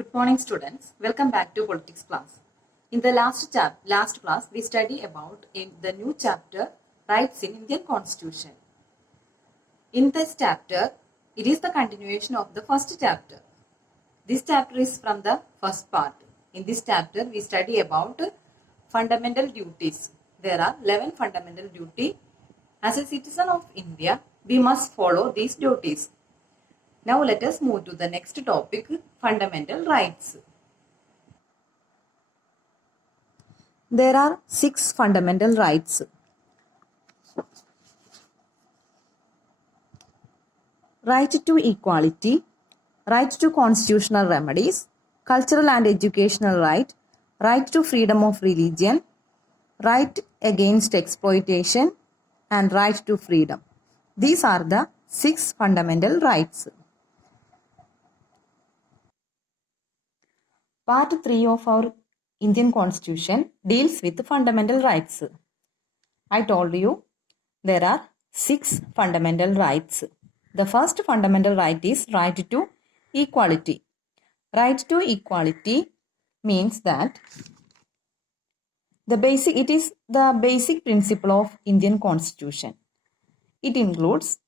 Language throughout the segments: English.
Good morning, students. Welcome back to politics class. In the last class, we study about the new chapter, rights in Indian Constitution. In this chapter, it is the continuation of the first chapter. This chapter is from the first part. In this chapter, we study about fundamental duties. There are 11 fundamental duties. As a citizen of India, we must follow these duties. Now let us move to the next topic, fundamental rights. There are 6 fundamental rights. Right to equality, right to constitutional remedies, cultural and educational right, right to freedom of religion, right against exploitation, and right to freedom. These are the 6 fundamental rights. Part 3 of our Indian Constitution deals with fundamental rights. I told you there are 6 fundamental rights. The first fundamental right is right to equality. Right to equality means that it is the basic principle of Indian Constitution. It includes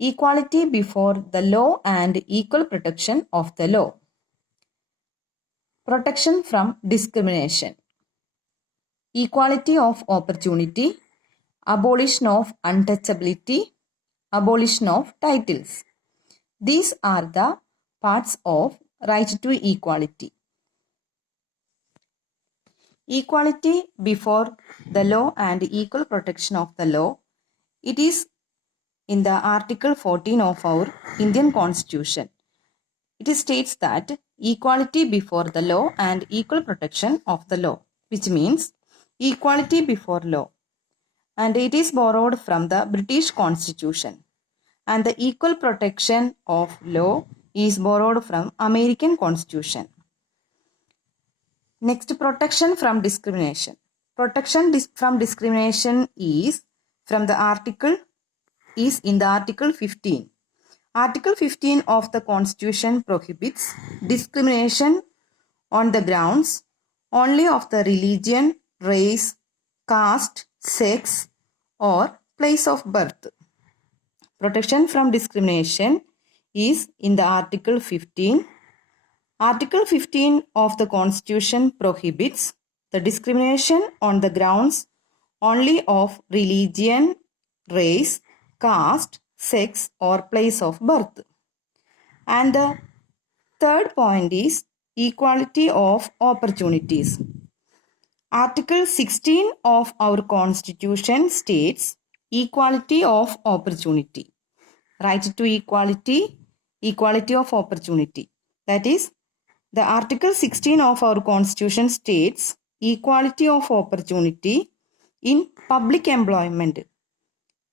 equality before the law and equal protection of the law. Protection from discrimination, equality of opportunity, abolition of untouchability, abolition of titles. These are the parts of right to equality. Equality before the law and equal protection of the law. It is in the Article 14 of our Indian Constitution. It states that equality before the law and equal protection of the law, which means equality before law. And it is borrowed from the British Constitution. And the equal protection of law is borrowed from American Constitution. Next, protection from discrimination. Protection from discrimination is in the Article 15. Article 15 of the Constitution prohibits discrimination on the grounds only of the religion, race, caste, sex, or place of birth. Protection from discrimination is in the Article 15. Article 15 of the Constitution prohibits the discrimination on the grounds only of religion, race, caste, sex, or place of birth. And the third point is equality of opportunities. Article 16 of our Constitution states equality of opportunity. Right to equality, equality of opportunity. That is, the Article 16 of our Constitution states equality of opportunity in public employment.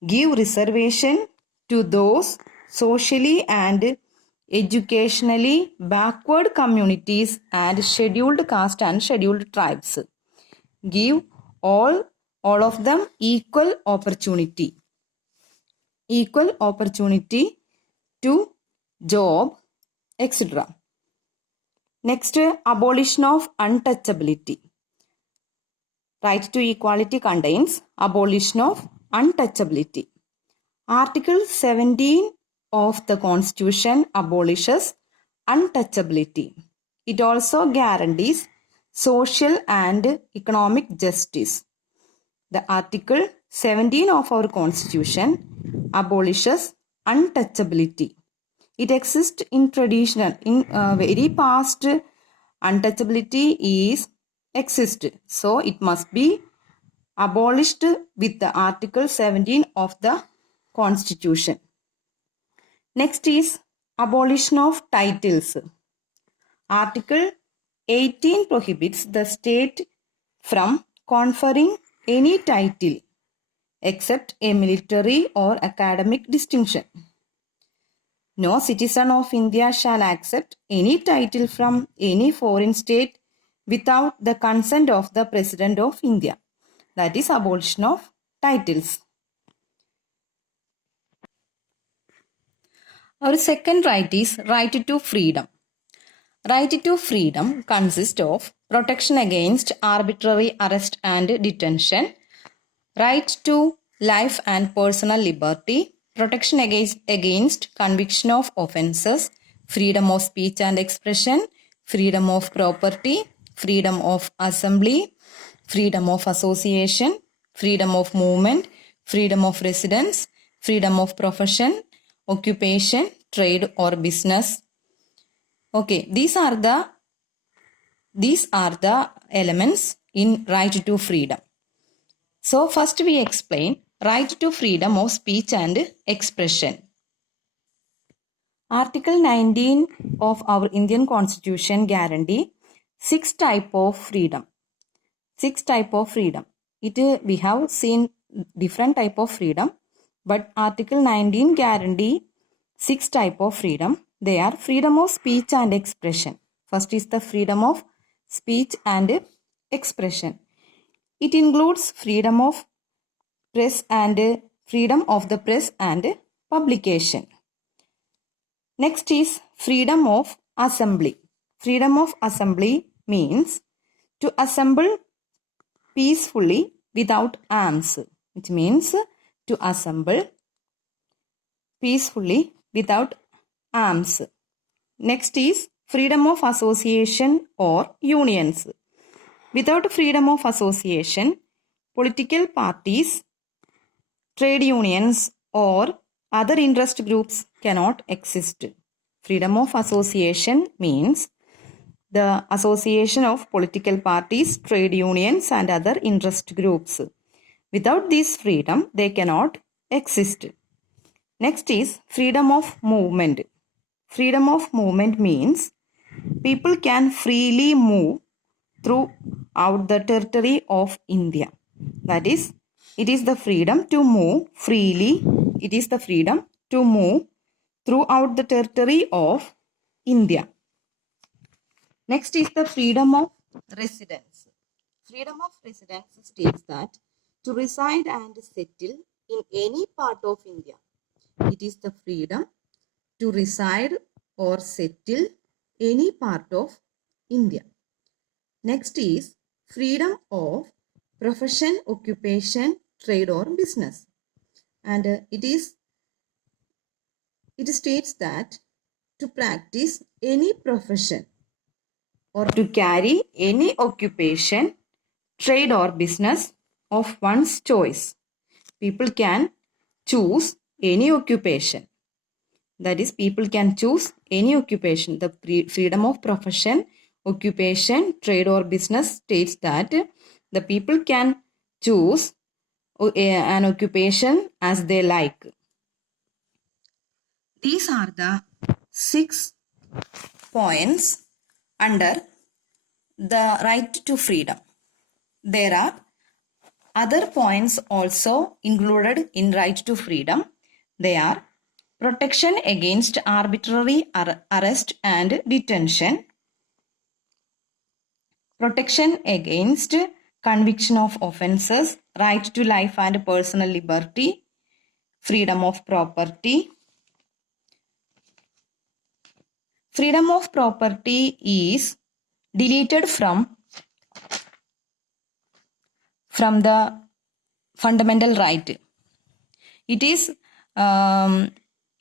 Give reservation to those socially and educationally backward communities and scheduled caste and scheduled tribes. Give all of them equal opportunity. Equal opportunity to job, etc. Next, abolition of untouchability. Right to equality contains abolition of untouchability. Article 17 of the Constitution abolishes untouchability. It also guarantees social and economic justice. The Article 17 of our Constitution abolishes untouchability. It exists in very past. Untouchability exists. So it must be abolished with the Article 17 of the Constitution. Next is abolition of titles. Article 18 prohibits the state from conferring any title except a military or academic distinction. No citizen of India shall accept any title from any foreign state without the consent of the President of India. That is abolition of titles. Our second right is right to freedom. Right to freedom consists of protection against arbitrary arrest and detention, right to life and personal liberty, protection against conviction of offences, freedom of speech and expression, freedom of property, freedom of assembly, freedom of association, freedom of movement, freedom of residence, freedom of profession, occupation, trade or business. Okay, these are the elements in right to freedom. So first we explain right to freedom of speech and expression. Article 19 of our Indian Constitution guarantee 6 type of freedom. 6 type of freedom. We have seen different type of freedom, but Article 19 guarantee 6 type of freedom. They are freedom of speech and expression. First is the freedom of speech and expression. It includes freedom of press and freedom of the press and publication. Next is freedom of assembly. Freedom of assembly means to assemble peacefully without arms. It means to assemble peacefully without arms. Next is freedom of association or unions. Without freedom of association, political parties, trade unions or other interest groups cannot exist. Freedom of association means the association of political parties, trade unions and other interest groups. Without this freedom, they cannot exist. Next is freedom of movement. Freedom of movement means people can freely move throughout the territory of India. That is, it is the freedom to move freely. It is the freedom to move throughout the territory of India. Next is the freedom of residence. Freedom of residence states that to reside and settle in any part of India. It is the freedom to reside or settle any part of India. Next is freedom of profession, occupation, trade or business. And it states that to practice any profession or to carry any occupation, trade or business of one's choice. People can choose any occupation. That is, people can choose any occupation. The freedom of profession, occupation, trade or business states that the people can choose an occupation as they like. These are the 6 points under the right to freedom. There are other points also included in right to freedom. They are protection against arbitrary arrest and detention, protection against conviction of offences, right to life and personal liberty, freedom of property. Freedom of property is deleted from the fundamental right. It is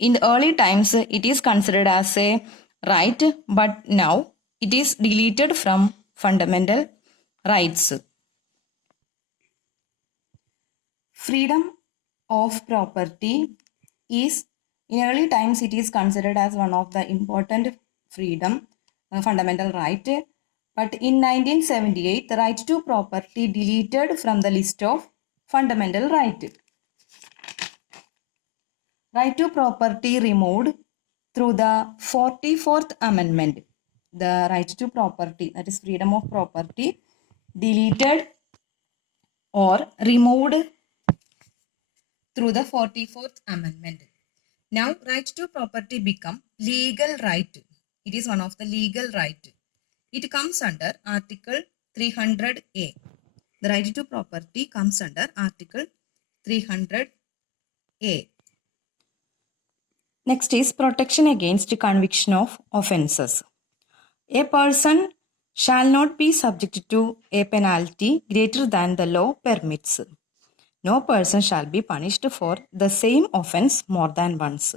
in the early times it is considered as a right, but now it is deleted from fundamental rights. Freedom of property is, in early times it is considered as one of the important freedom, fundamental right, but in 1978 the right to property deleted from the list of fundamental right. Right to property removed through the 44th Amendment. The right to property, that is freedom of property, deleted or removed through the 44th Amendment. Now, right to property become legal right. It is one of the legal right. It comes under Article 300A. The right to property comes under Article 300A. Next is protection against conviction of offences. A person shall not be subject to a penalty greater than the law permits. No person shall be punished for the same offense more than once.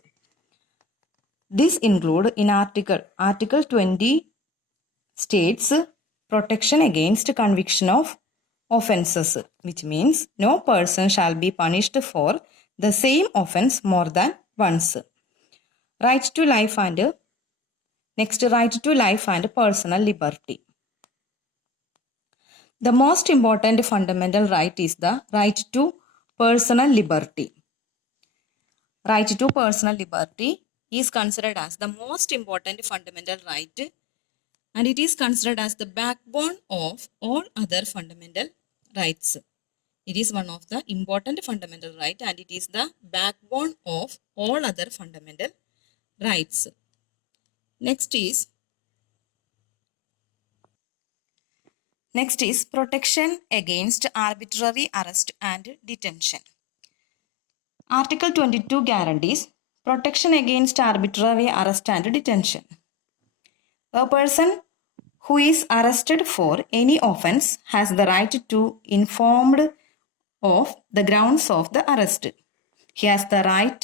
This include in Article 20 states protection against conviction of offenses, which means no person shall be punished for the same offense more than once. Right to life and personal liberty. The most important fundamental right is the right to personal liberty. Right to personal liberty is considered as the most important fundamental right, and it is considered as the backbone of all other fundamental rights. It is one of the important fundamental rights, and it is the backbone of all other fundamental rights. Next is protection against arbitrary arrest and detention. Article 22 guarantees protection against arbitrary arrest and detention. A person who is arrested for any offense has the right to informed of the grounds of the arrest. He has the right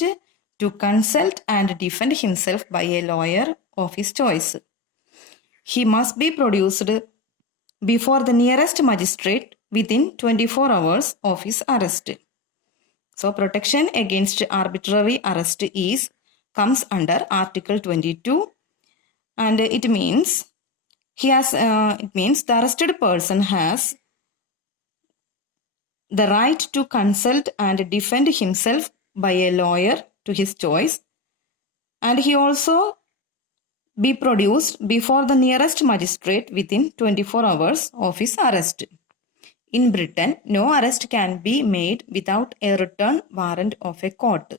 to consult and defend himself by a lawyer of his choice. He must be produced before the nearest magistrate within 24 hours of his arrest. So protection against arbitrary arrest comes under Article 22, and it means the arrested person has the right to consult and defend himself by a lawyer to his choice, and he also be produced before the nearest magistrate within 24 hours of his arrest. In Britain, no arrest can be made without a written warrant of a court.